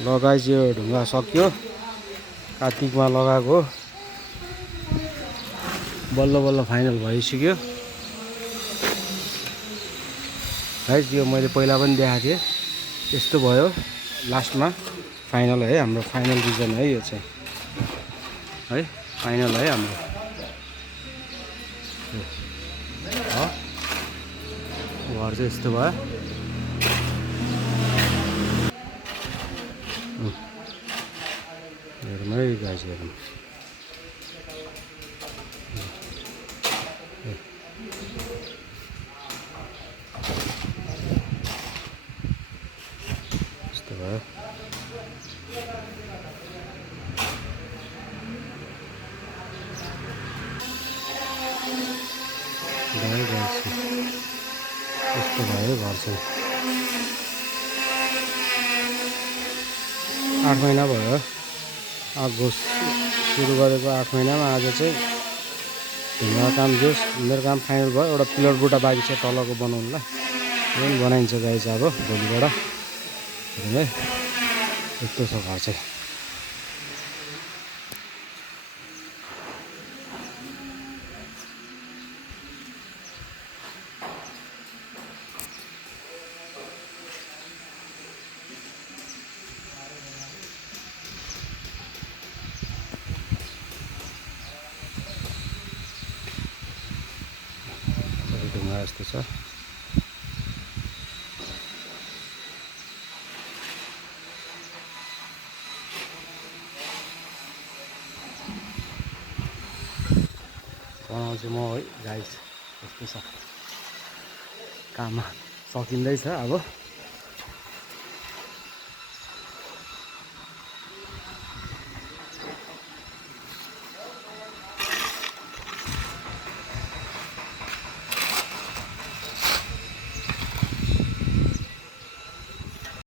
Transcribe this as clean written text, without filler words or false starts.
ल गाइस यो ढुङ्गा सक्यो कार्तिकमा लगाएको बल्ल बल्ल फाइनल भइसक्यो गाइस यो मैले पहिला पनि देखाएको थिएँ यस्तो भयो लास्टमा फाइनल है हाम्रो फाइनल डिजाइन है यो चाहिँ है फाइनल है हाम्रो घर चाहिँ यस्तो भयो हेरौँ है गाइस हेरौँ यस्तो भयो यस्तो भयो घर चाहिँ 8 महिना भयो आगो सुरु गरेको 8 महिनामा आज चाहिँ ढुङ्गा काम जोस् मेरो काम फाइनल भयो एउटा पिलर बुटा बाँकी छ तलको बनाउनुलाई यो पनि बनाइन्छ गाइस अब भोलिबाट हेरौँ है यस्तो छ घर चाहिँ ढुङ्गा यस्तो छ बनाउँछु म है गाइस यस्तो छ काम सकिँदैछ अब